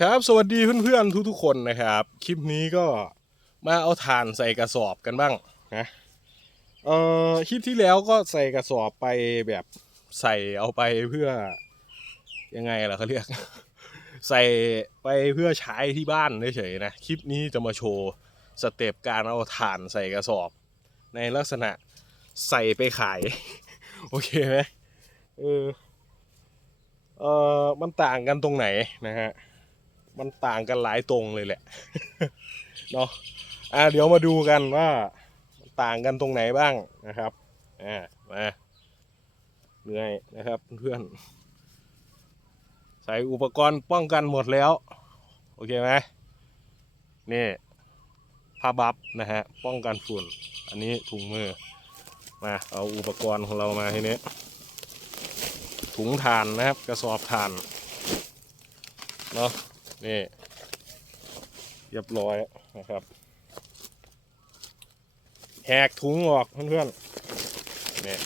ครับสวัสดีเพื่อนๆทุกๆคนนะครับ คลิปนี้ก็มาเอาถ่านใส่กระสอบกันบ้างนะเอ่อคลิปที่แล้วก็ใส่กระสอบไปแบบใส่เอาไปเพื่อยังไงล่ะเขาเรียก ใส่ไปเพื่อใช้ที่บ้านเฉยๆนะคลิปนี้จะมาโชว์สเต็ปการเอาถ่านใส่กระสอบ ในลักษณะใส่ไปขาย โอเคไหมเออเออมันต่างกันตรงไหนนะฮะ มันต่างกันหลายตรงเลยแหละเนาะอะเดี๋ยวมาดูกันว่าต่างกันตรงไหนบ้างนะครับอ่ามาเหนื่อยนะครับเพื่อนใส่อุปกรณ์ป้องกันหมดแล้ว โอเคไหมนี่ผ้าบัฟนะฮะป้องกันฝุ่น อันนี้ถุงมือมาเอาอุปกรณ์ของเรามาทีนี้ถุงถ่านนะครับกระสอบถ่านเนาะ นี่เรียบร้อยนะครับ แหกถุงออกเพื่อนๆนี่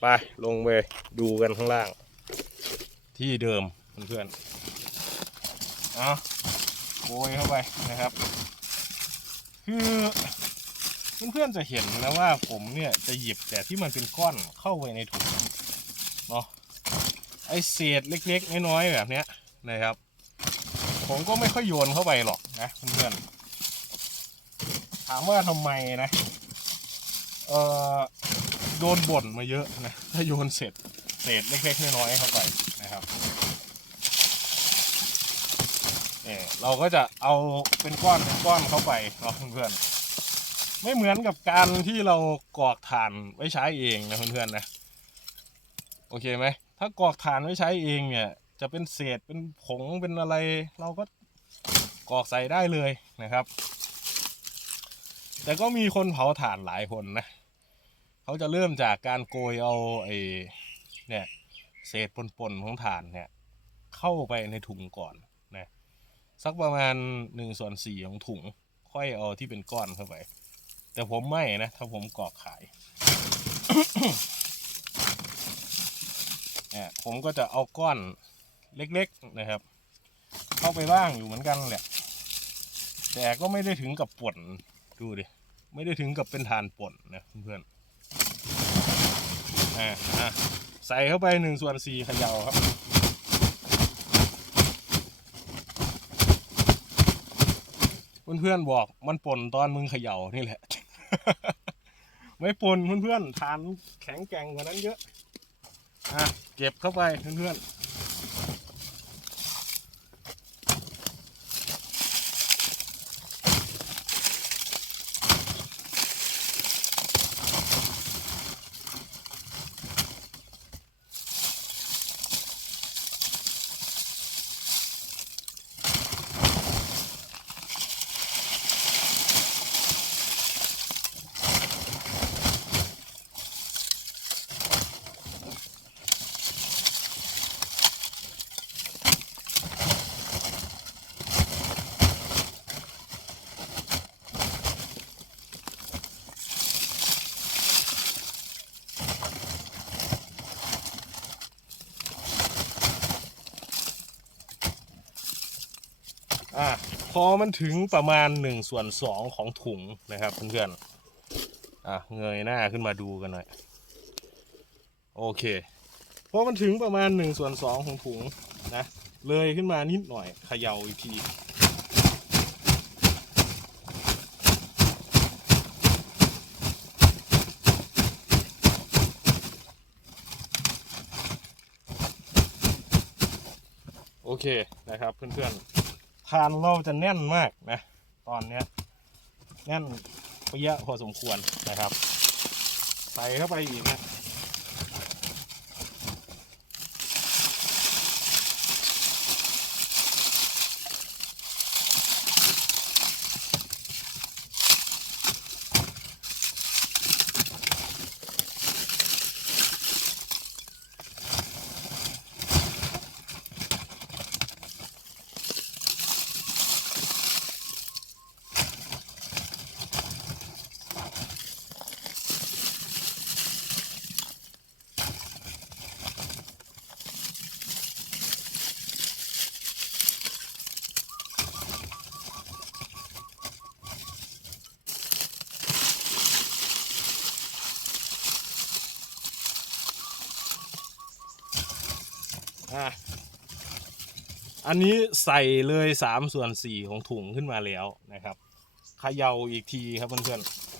ไปลงไปดูกันข้างล่าง ที่เดิมเพื่อนๆเอาโกยเข้าไปนะครับ คือเพื่อนๆจะเห็นนะว่าผมเนี่ยจะหยิบแต่ที่มันเป็นก้อนเข้าไปในถุงเนาะไอเศษเล็กๆ น้อยๆแบบเนี้ยนะครับ ผมก็ไม่ค่อยโยนเข้าไปหรอกนะเพื่อนๆถามว่าทำไมนะ เออโดนบ่นมาเยอะนะถ้าโยนเสร็จเศษเล็กๆน้อยๆเข้าไปนะครับเนี่ยเราก็จะเอาเป็นก้อนเป็นก้อนเข้าไปเนาะเพื่อนๆไม่เหมือนกับการที่เรากรอกถ่านไว้ใช้เองนะเพื่อนๆนะโอเคไหมถ้ากรอกถ่านไว้ใช้เองเนี่ย จะเป็นเศษเป็นผงเป็นอะไร เราก็กรอกใส่ได้เลยนะครับ แต่ก็มีคนเผาถ่านหลายคนนะเขาจะเริ่มจากการโกยเอาไอ้เนี่ยเศษปนๆของถ่านเนี่ยเข้าไปในถุงก่อนนะสักประมาณหนึ่งส่วนสี่ของถุง ค่อยเอาที่เป็นก้อนเข้าไป แต่ผมไม่นะ ถ้าผมกรอกขายเนี่ยผมก็จะเอาก้อน เล็กๆนะครับ เข้าไปบ้างอยู่เหมือนกันแหละ แต่ก็ไม่ได้ถึงกับป่นดูดิไม่ได้ถึงกับเป็นทานป่นนะเพื่อนๆอ่าอะใส่เข้าไปหนึ่งส่วนสี่ขยาครับเพื่อนๆบอกมันป่นตอนมึงเขย่านี่แหละ ไม่ป่นเพื่อนๆทานแข็งแกร่งกว่านั้นเยอะอะเก็บเข้าไปเพื่อนๆ อะพอมันถึงประมาณหนึ่งส่วนสองของถุงนะครับเพื่อนๆอะเงยหน้าขึ้นมาดูกันหน่อยโอเคพอมันถึงประมาณหนึ่งส่วนสองของถุงนะเลยขึ้นมานิดหน่อยเขย่าอีกทีโอเคนะครับเพื่อนๆานเราจะแน่นมากนะ ตอนเนี้ยแน่นเปี้ยพอสมควรนะครับ ใส่เข้าไปอีกนะ อันนี้ใส่เลยสามส่วนสี่ของถุงขึ้นมาแล้วนะครับเขย่าอีกทีครับเพื่อนๆ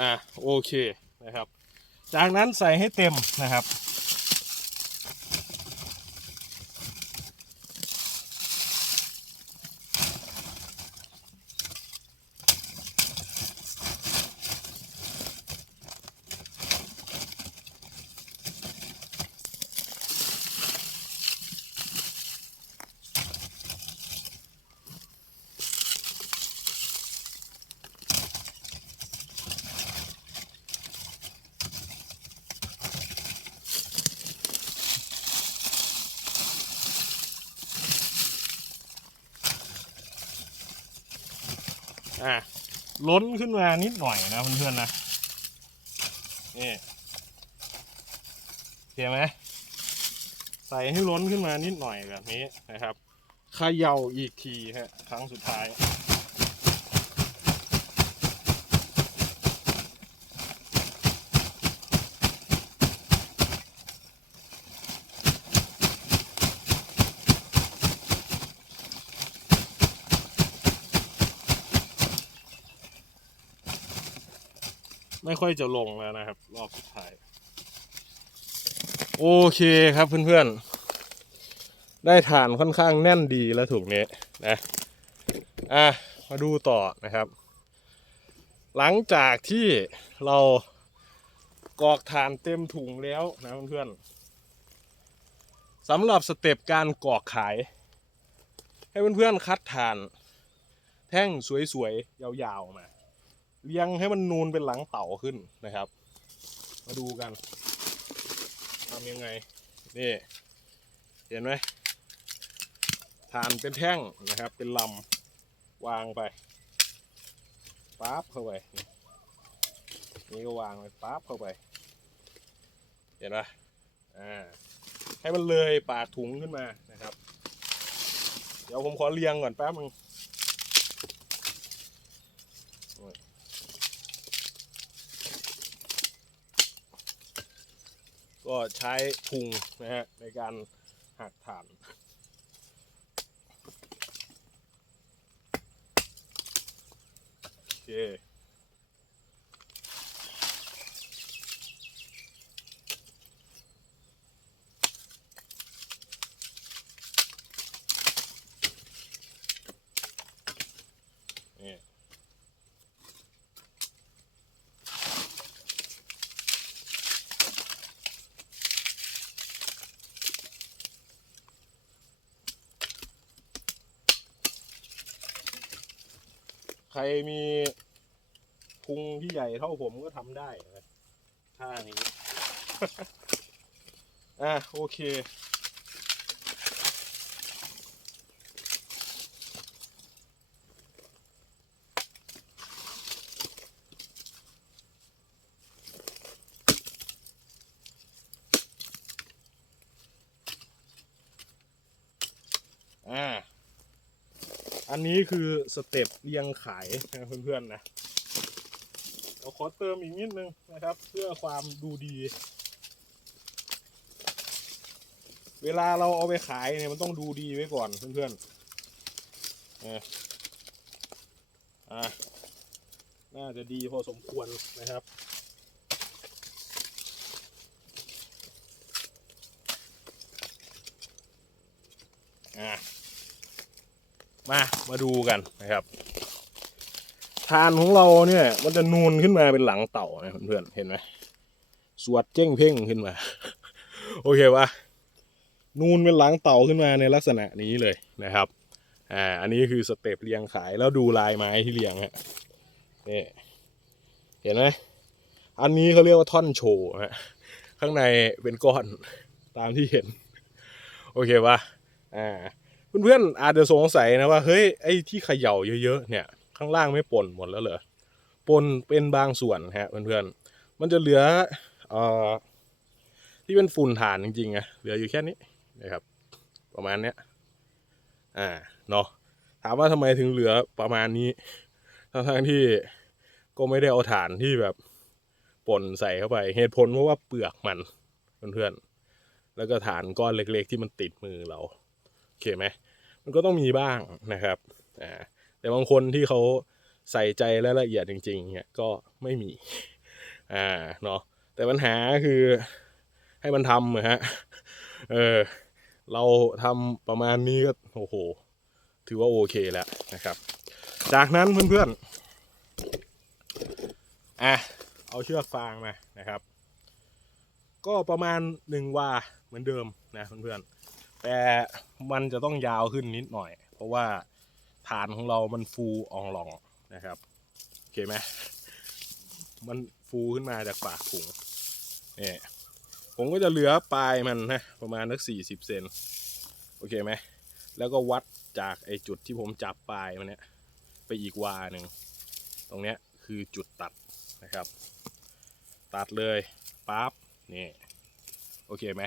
อ่าโอเคนะครับ จากนั้นใส่ให้เต็มนะครับ อะล้นขึ้นมานิดหน่อยนะเพื่อนๆนะนี่เข้าไหมใส่ให้ล้นขึ้นมานิดหน่อยแบบนี้นะครับเขย่าอีกทีฮะครั้งสุดท้าย ไม่ค่อยจะลงแล้วนะครับ รอบสุดท้าย โอเคครับเพื่อนๆ ได้ฐานค่อนข้างแน่นดีแล้วถุงนี้นะอะมาดูต่อนะครับ หลังจากที่เรากรอกฐานเต็มถุงแล้วนะเพื่อนๆสำหรับสเต็ปการกรอกขาย ให้เพื่อนๆคัดฐานแท่งสวยๆ ยาวๆมา เรียงให้มันนูนเป็นหลังเต่าขึ้นนะครับ มาดูกันทำยังไง นี่ เห็นไหมฐานเป็นแท่งนะครับ เป็นลำวางไปปั๊บเข้าไปนี่ก็วางไปปั๊บเข้าไป เห็นไหมอ่าให้มันเลยปากถุงขึ้นมานะครับ เดี๋ยวผมขอเรียงก่อนแป๊บนึง ก็ใช้พุงนะฮะในการหักฐานโอเค นี่ ใครมีพุงที่ใหญ่เท่าผมก็ทำได้ท่านี้ อะโอเค อ่า อันนี้คือสเต็ปเรียงขายนะเพื่อนๆนะเราขอเติมอีกนิดนึงนะครับ เพื่อความดูดี เวลาเราเอาไปขายเนี่ยมันต้องดูดีไว้ก่อนเพื่อนๆเนี่ยอะน่าจะดีพอสมควรนะครับอะ มามาดูกันนะครับทานของเราเนี่ย มันจะนูนขึ้นมาเป็นหลังเต่านะเพื่อนๆเห็นไหมสวดเจ้งเพ่งขึ้นมา โอเคปะนูนเป็นหลังเต่าขึ้นมาในลักษณะนี้เลยนะครับอ่าอันนี้คือสเต็ปเรียงขายแล้วดูลายไม้ที่เรียงฮะนี่เห็นไหมอันนี้เขาเรียกว่าท่อนโชว์ฮะข้างในเป็นก้อนตามที่เห็น โอเคปะอ่า เพื่อนๆอาจจะสงสัยนะว่าเฮ้ยไอ้ที่เขย่าเยอะๆเนี่ย ข้างล่างไม่ปนหมดแล้วเหรอปนเป็นบางส่วนฮะเพื่อนๆมันจะเหลือเอ่อที่เป็นฝุ่นฐานจริงๆอะเหลืออยู่แค่นี้นะครับ ประมาณเนี้ยอ่าเนาะถามว่าทำไมถึงเหลือประมาณนี้ทั้งๆที่ก็ไม่ได้เอาฐานที่แบบปนใส่เข้าไป เหตุผลเพราะว่าเปลือกมันเพื่อนๆแล้วก็ฐานก้อนเล็ก ๆ ที่มันติดมือเราโอเคไหม มันก็ต้องมีบ้างนะครับอ่าแต่บางคนที่เขาใส่ใจและละเอียดจริง ๆ เนี่ยก็ไม่มีอ่าเนาะแต่ปัญหาคือให้มันทำนะฮะเออเราทำประมาณนี้ก็โอ้โห ถือว่าโอเคแล้วนะครับ จากนั้นเพื่อนๆอะเอาเชือกฟางมานะครับ ก็ประมาณหนึ่งวาเหมือนเดิมนะเพื่อนๆ แต่มันจะต้องยาวขึ้นนิดหน่อย เพราะว่าฐานของเรามันฟูอองหลองนะครับโอเคไหมมันฟูขึ้นมาจากปากถุงเนี่ยผมก็จะเหลือปลายมันนะประมาณสักสี่สิบเซนโอเคไหมแล้วก็วัดจากไอ้จุดที่ผมจับปลายมันเนี้ยไปอีกวาหนึ่งตรงเนี้ยคือจุดตัดนะครับ ตัดเลยปั๊บนี่โอเคไหม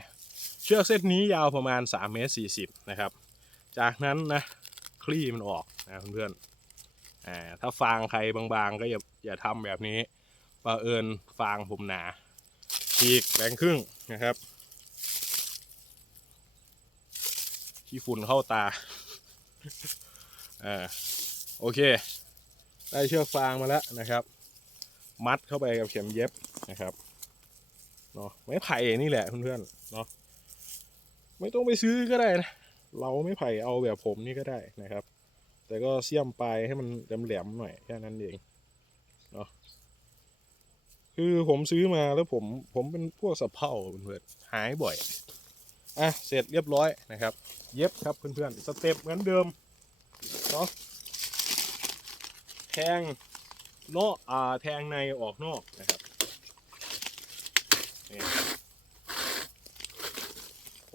ชือกเส้นนี้ยาวประมาณ3เมตร40นะครับ จากนั้นนะคลี่มันออกนะเพื่อนๆอ่าถ้าฟางใครบางๆ ก็อย่าอย่าทำแบบนี้ประเอิญฟางผมหนาฉีกแบ่งครึ่งนะครับขี้ฝุ่นเข้าตาอ่าโอเค ได้เชือกฟางมาแล้วนะครับ มัดเข้าไปกับเข็มเย็บนะครับเนาะไม้ไผ่นี่แหละเพื่อนๆเนาะ ไม่ต้องไปซื้อก็ได้นะ เราไม่ไผ่เอาแบบผมนี่ก็ได้นะครับ แต่ก็เสี่ยมปลายให้มันแหลมๆหน่อยแค่นั้นเองเนาะคือผมซื้อมาแล้วผมผมเป็นพวกสะเพร่าเพื่อนหายบ่อยอะเสร็จเรียบร้อยนะครับ เย็บครับเพื่อนๆสเต็ปเหมือนเดิมเนาะแทงนอกอ่าแทงในออกนอกนะครับนี่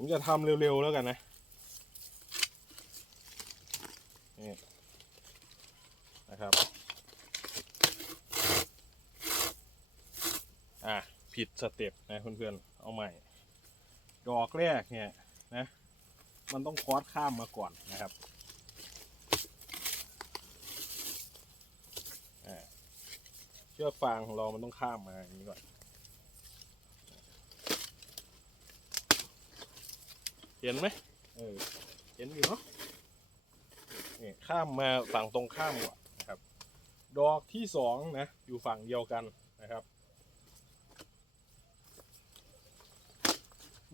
ผมจะทำเร็วๆแล้วกันนะนี่นะครับ อะ ผิดสเต็ปนะเพื่อนๆ เอาใหม่ ดอกแรกเนี่ยนะ มันต้องคอสข้ามมาก่อนนะครับอ่าเชือกฟางของเรามันต้องข้ามมาอย่างนี้ก่อน เห็นไหมเออเห็นอยู่เนาะนี่ข้ามมาฝั่งตรงข้ามก่อนนะครับ ดอกที่สองนะ อยู่ฝั่งเดียวกันนะครับ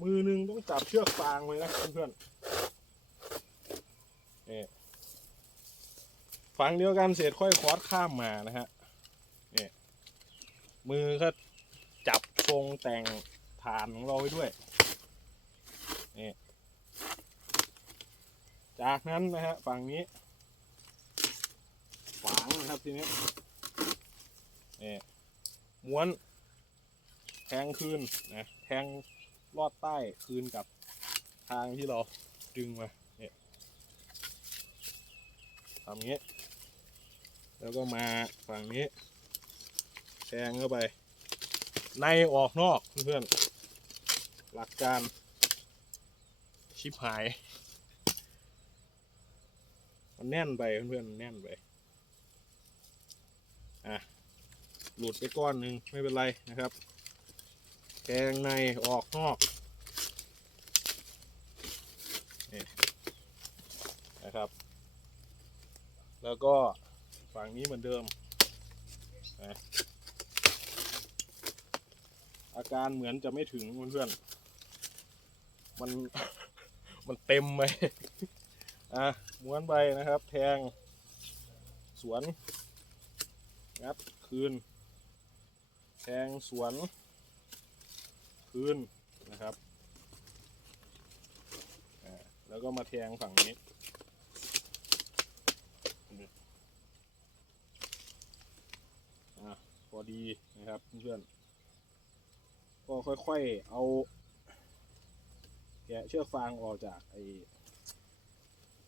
มือหนึ่งต้องจับเชือกฟางไว้นะเพื่อนๆนี่ฝั่งเดียวกันเสร็จค่อยคอสข้ามมานะฮะนี่มือก็จับทรงแต่งฐานของเราไว้ด้วยนี่ จากนั้นนะฮะฝั่งนี้ฝางนะครับทีนี้นี่ม้วน แทงคืนนะแทงลอดใต้คืนกับทางที่เราดึงมาเนี่ยทำงี้ แล้วก็มาฝั่งนี้ แทงเข้าไป ในออกนอกเพื่อนๆหลักการชิบหาย มันแน่นไปเพื่อนๆมันแน่นไปอะหลุดไปก้อนหนึ่งไม่เป็นไรนะครับแกงในออกนอกนี่นะครับ แล้วก็ฝั่งนี้เหมือนเดิมนะอาการเหมือนจะไม่ถึงเพื่อนๆมัน มันเต็มไป อะม้วนไปนะครับ แทง สวนงัดคืน แทงสวน คืนนะครับแล้วก็มาแทงฝั่งนี้อ่าพอดีนะครับเพื่อนก็ค่อยๆเอาแกะเชือกฟางออกจากไอ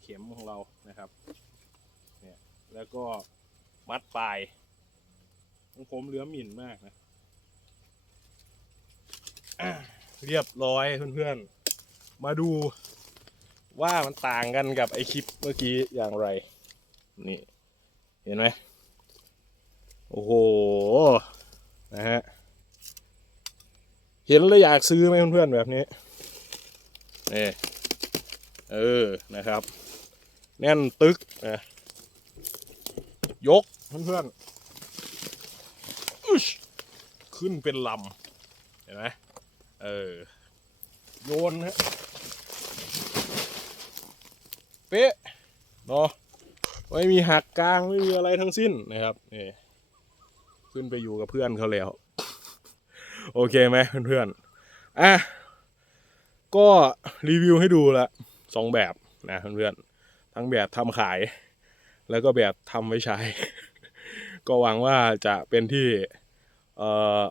เข็มของเรานะครับเนี่ยแล้วก็มัดปลายของผมเหลือหมิ่นมากนะเรียบร้อยเพื่อนๆ มาดูว่ามันต่างกันกับไอคลิปเมื่อกี้อย่างไร นี่ เห็นไหมโอ้โห นะฮะ เห็นแล้วอยากซื้อไหมเพื่อนๆแบบนี้นี่เออ นะครับ แน่นตึกนะยกเพื่อนๆอึชขึ้นเป็นลำเห็นไหมเออ โยนฮะเป๊ะเนาะไม่มีหักกลางไม่มีอะไรทั้งสิ้นนะครับนี่ขึ้นไปอยู่กับเพื่อนเขาแล้ว โอเคไหมเพื่อนๆอะก็รีวิวให้ดูละสองแบบนะเพื่อนๆ ทั้งแบบทำขาย แล้วก็แบบทำไว้ใช้ ก็หวังว่าจะเป็นที่ เออ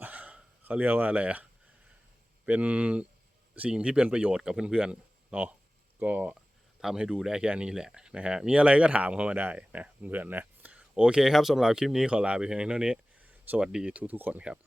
เขาเรียกว่าอะไรอะเป็นสิ่งที่เป็นประโยชน์กับเพื่อนๆเนาะก็ทำให้ดูได้แค่นี้แหละนะฮะมีอะไรก็ถามเข้ามาได้นะเพื่อนๆนะโอเคครับสำหรับคลิปนี้ขอลาไปเพียงเท่านี้ สวัสดีทุกๆคนครับ